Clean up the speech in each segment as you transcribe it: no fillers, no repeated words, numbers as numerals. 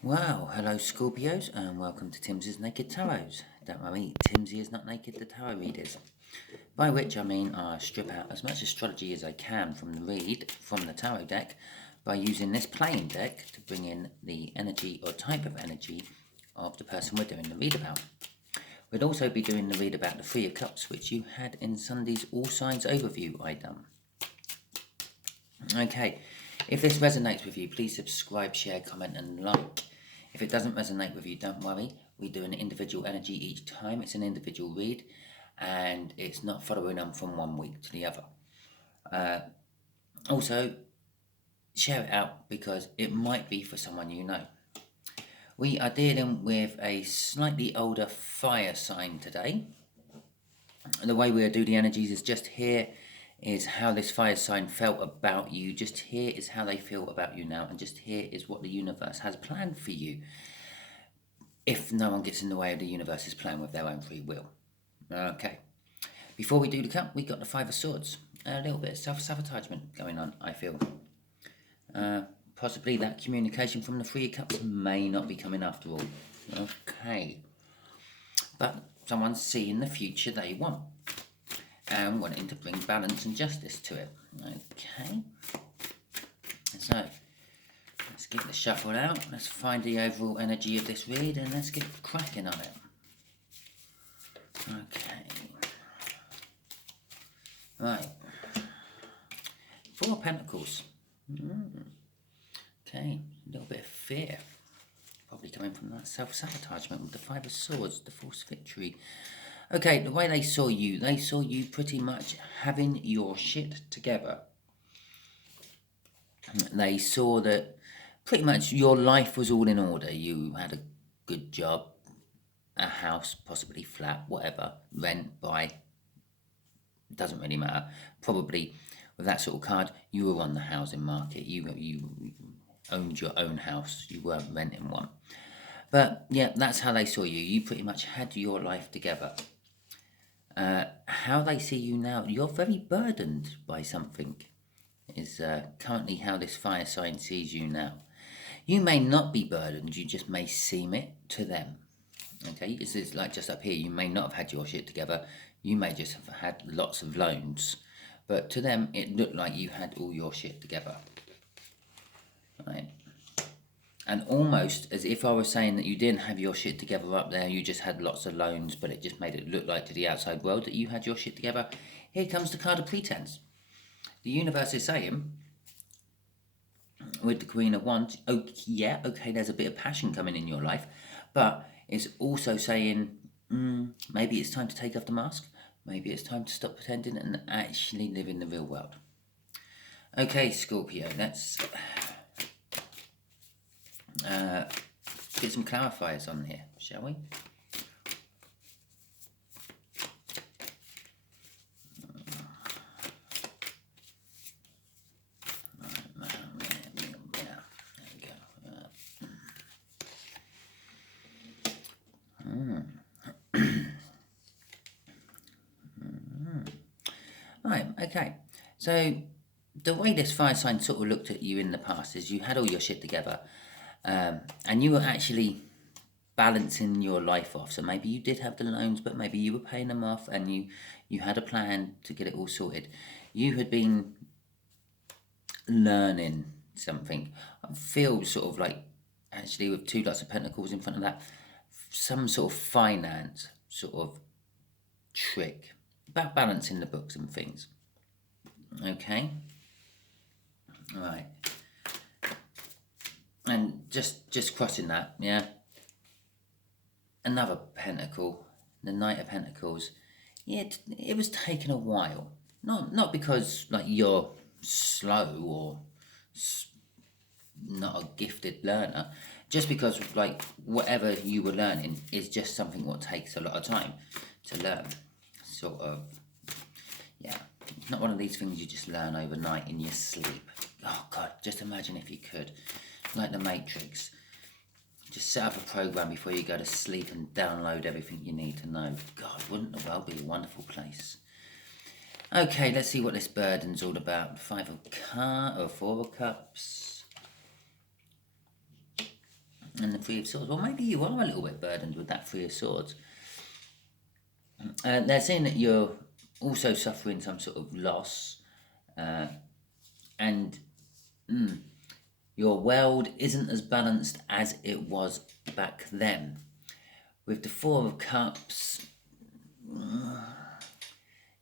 Well, hello Scorpios and welcome to Timsy's Naked Tarot. Don't worry, Timsy is not naked, the tarot readers. By which I mean I strip out as much astrology as I can from the read from the tarot deck by using this playing deck to bring in the energy or type of energy of the person we're doing the read about. We'd also be doing the read about the Three of Cups, which you had in Sunday's All Signs overview I done. Okay, if this resonates with you, please subscribe, share, comment and like. If it doesn't resonate with you, don't worry. We do an individual energy each time. It's an individual read and it's not following on from one week to the other. Also, share it out because it might be for someone you know. We are dealing with a slightly older fire sign today. The way we'll do the energies is just here is how this fire sign felt about you. Just here is how they feel about you now, and just here is what the universe has planned for you. If no one gets in the way of the universe's plan with their own free will. Okay. Before we do the cup, we got the Five of Swords. A little bit of self-sabotagement going on, I feel. Possibly that communication from the Three of Cups may not be coming after all. Okay. But someone's seeing the future they want and wanting to bring balance and justice to it. Okay. So, let's get the shuffle out. Let's find the overall energy of this read and let's get cracking on it. Okay. Right. Four of Pentacles. Okay. A little bit of fear. Probably coming from that self-sabotagement with the Five of Swords, the forced victory. Okay, the way they saw you pretty much having your shit together. They saw that pretty much your life was all in order. You had a good job, a house, possibly flat, whatever, rent, buy, doesn't really matter. Probably with that sort of card, you were on the housing market. You owned your own house. You weren't renting one. But yeah, that's how they saw you. You pretty much had your life together. How they see you now, you're very burdened by something, is currently how this fire sign sees you now. You may not be burdened, you just may seem it to them. Okay, this is like just up here, you may not have had your shit together, you may just have had lots of loans, but to them it looked like you had all your shit together. Right? And almost as if I was saying that you didn't have your shit together up there, you just had lots of loans, but it just made it look like to the outside world that you had your shit together. Here comes the card of pretense. The universe is saying, with the Queen of Wands, okay, there's a bit of passion coming in your life, but it's also saying, maybe it's time to take off the mask, maybe it's time to stop pretending and actually live in the real world. Okay, Scorpio, let's get some clarifiers on here, shall we? Right, okay. So the way this fire sign sort of looked at you in the past is you had all your shit together, and you were actually balancing your life off. So maybe you did have the loans, but maybe you were paying them off and you had a plan to get it all sorted. You had been learning something. I feel sort of like, actually with two lots of pentacles in front of that, some sort of finance sort of trick about balancing the books and things. Okay. Right. And just crossing that, yeah. Another pentacle, the Knight of Pentacles. Yeah, it was taking a while. Not because like you're slow or not a gifted learner, just because like whatever you were learning is just something what takes a lot of time to learn. Sort of, yeah. It's not one of these things you just learn overnight in your sleep. Oh God, just imagine if you could, like the Matrix. Just set up a program before you go to sleep and download everything you need to know. God, wouldn't the world be a wonderful place? Okay, let's see what this burden's all about. Four of Cups. And the Three of Swords. Well, maybe you are a little bit burdened with that Three of Swords. They're saying that you're also suffering some sort of loss, and your world isn't as balanced as it was back then. With the Four of Cups,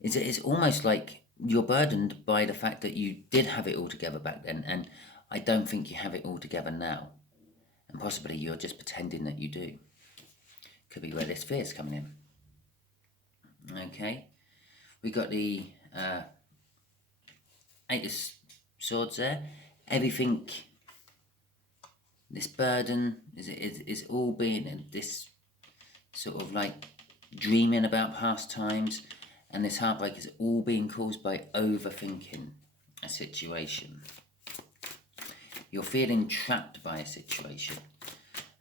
it's almost like you're burdened by the fact that you did have it all together back then, and I don't think you have it all together now. And possibly you're just pretending that you do. Could be where this fear is coming in. Okay, we got the Eight of Swords there. Everything, this burden is all being this sort of like dreaming about past times, and this heartbreak is all being caused by overthinking a situation. You're feeling trapped by a situation,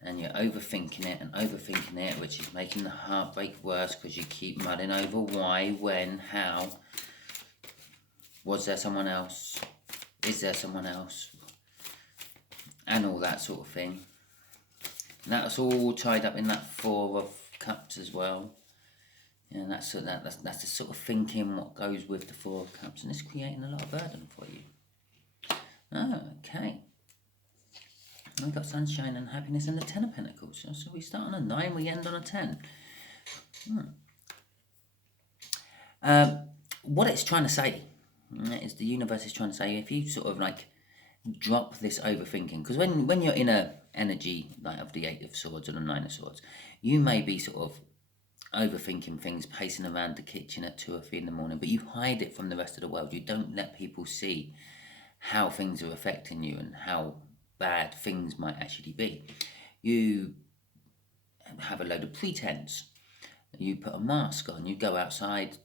and you're overthinking it, which is making the heartbreak worse because you keep mulling over why, when, how. Was there someone else? Is there someone else? And all that sort of thing. And that's all tied up in that Four of Cups as well. And that's the sort of thinking what goes with the Four of Cups, and it's creating a lot of burden for you. Okay. We've got sunshine and happiness and the Ten of Pentacles. So we start on a 9, we end on a 10. What it's trying to say is the universe is trying to say, if you sort of like drop this overthinking, because when you're in a energy like of the Eight of Swords or the Nine of Swords, you may be sort of overthinking things, pacing around the kitchen at 2 or 3 in the morning, but you hide it from the rest of the world. You don't let people see how things are affecting you and how bad things might actually be. You have a load of pretense. You put a mask on, you go outside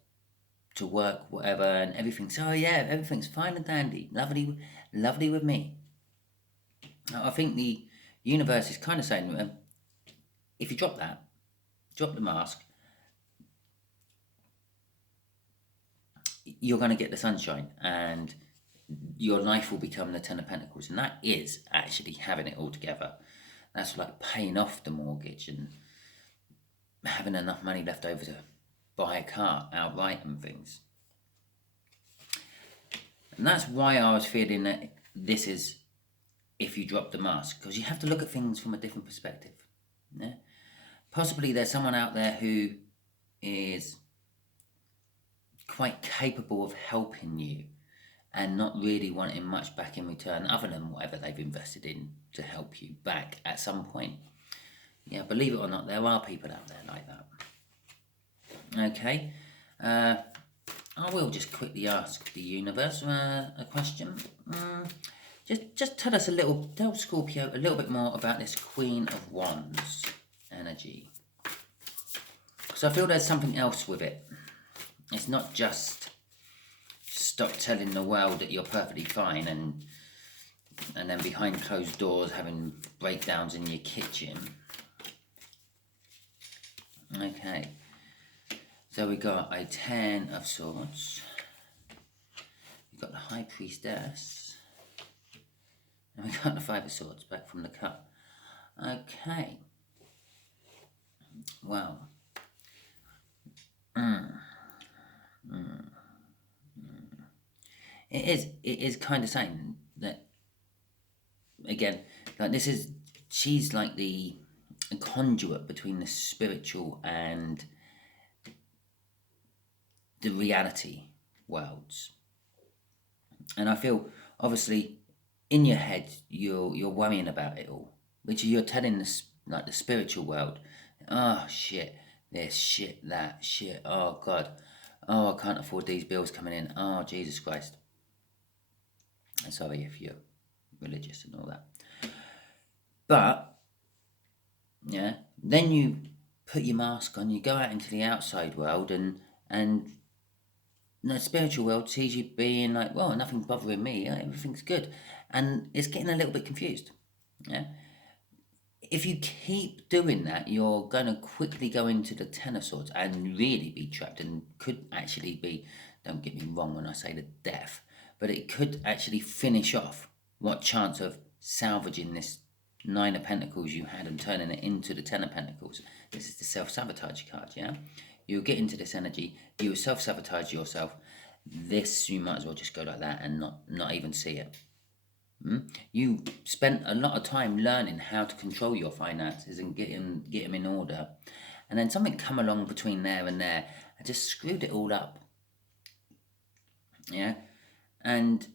to work, whatever, and everything's, oh yeah, everything's fine and dandy, lovely with me. Now, I think the universe is kind of saying, if you drop the mask, you're going to get the sunshine, and your life will become the Ten of Pentacles, and that is actually having it all together. That's like paying off the mortgage and having enough money left over to buy a car outright and things. And that's why I was feeling that this is if you drop the mask, because you have to look at things from a different perspective. Yeah? Possibly there's someone out there who is quite capable of helping you and not really wanting much back in return other than whatever they've invested in to help you back at some point. Yeah, believe it or not, there are people out there like that. Okay, I will just quickly ask the universe a question. Just tell Scorpio a little bit more about this Queen of Wands energy. So I feel there's something else with it. It's not just stop telling the world that you're perfectly fine and then behind closed doors having breakdowns in your kitchen. Okay. So we got a 10 of Swords. We've got the High Priestess. And we got the 5 of Swords back from the cup. Okay. Wow. It is kind of saying that, again, like she's like the conduit between the spiritual and the reality worlds. And I feel, obviously, in your head, you're worrying about it all, which you're telling the spiritual world, oh shit, this, shit, that, shit, oh God, oh I can't afford these bills coming in, oh Jesus Christ. And sorry if you're religious and all that. But, yeah, then you put your mask on, you go out into the outside world, and the spiritual world sees you being like, well, nothing's bothering me, everything's good. And it's getting a little bit confused. Yeah. If you keep doing that, you're going to quickly go into the Ten of Swords and really be trapped, and could actually be, don't get me wrong when I say the death, but it could actually finish off what chance of salvaging this Nine of Pentacles you had and turning it into the Ten of Pentacles. This is the self-sabotage card, yeah? You get into this energy, you self-sabotage yourself. This, you might as well just go like that and not even see it. You spent a lot of time learning how to control your finances and get them in order. And then something come along between there and just screwed it all up. Yeah? And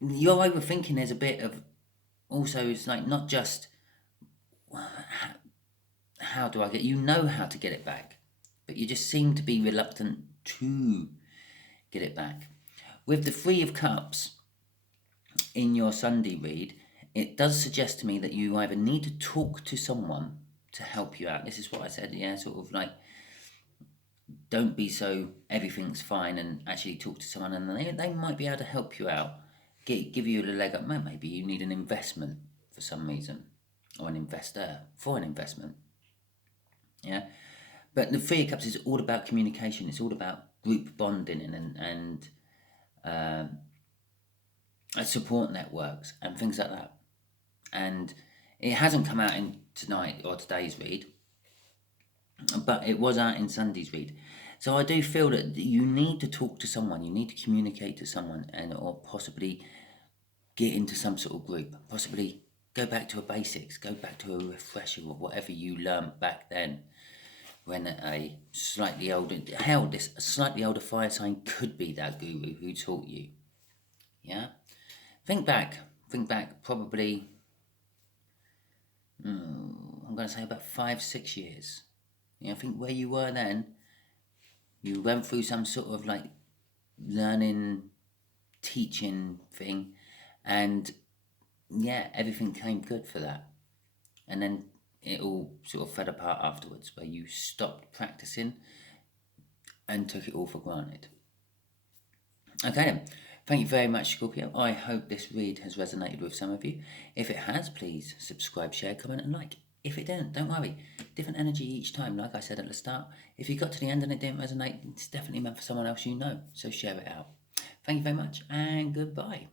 your overthinking is a bit of, also it's like not just how do I get, you know how to get it back, but you just seem to be reluctant to get it back. With the Three of Cups in your Sunday read, it does suggest to me that you either need to talk to someone to help you out. This is what I said, yeah, sort of like, don't be so everything's fine, and actually talk to someone, and they might be able to help you out, give you a leg up. Maybe you need an investment for some reason, or an investor for an investment. Yeah, but the Three of Cups is all about communication. It's all about group bonding and support networks and things like that. And it hasn't come out in tonight or today's read, but it was out in Sunday's read. So I do feel that you need to talk to someone, you need to communicate to someone, or possibly get into some sort of group, possibly go back to a basics, go back to a refresher of whatever you learned back then, when a slightly older fire sign could be that guru who taught you. Yeah? Think back, probably, I'm going to say about 5-6 years. I think where you were then, you went through some sort of like learning, teaching thing, and yeah, everything came good for that. And then it all sort of fell apart afterwards, where you stopped practicing and took it all for granted. Okay then, thank you very much, Scorpio. I hope this read has resonated with some of you. If it has, please subscribe, share, comment and like. If it didn't, don't worry. Different energy each time, like I said at the start. If you got to the end and it didn't resonate, it's definitely meant for someone else you know. So share it out. Thank you very much and goodbye.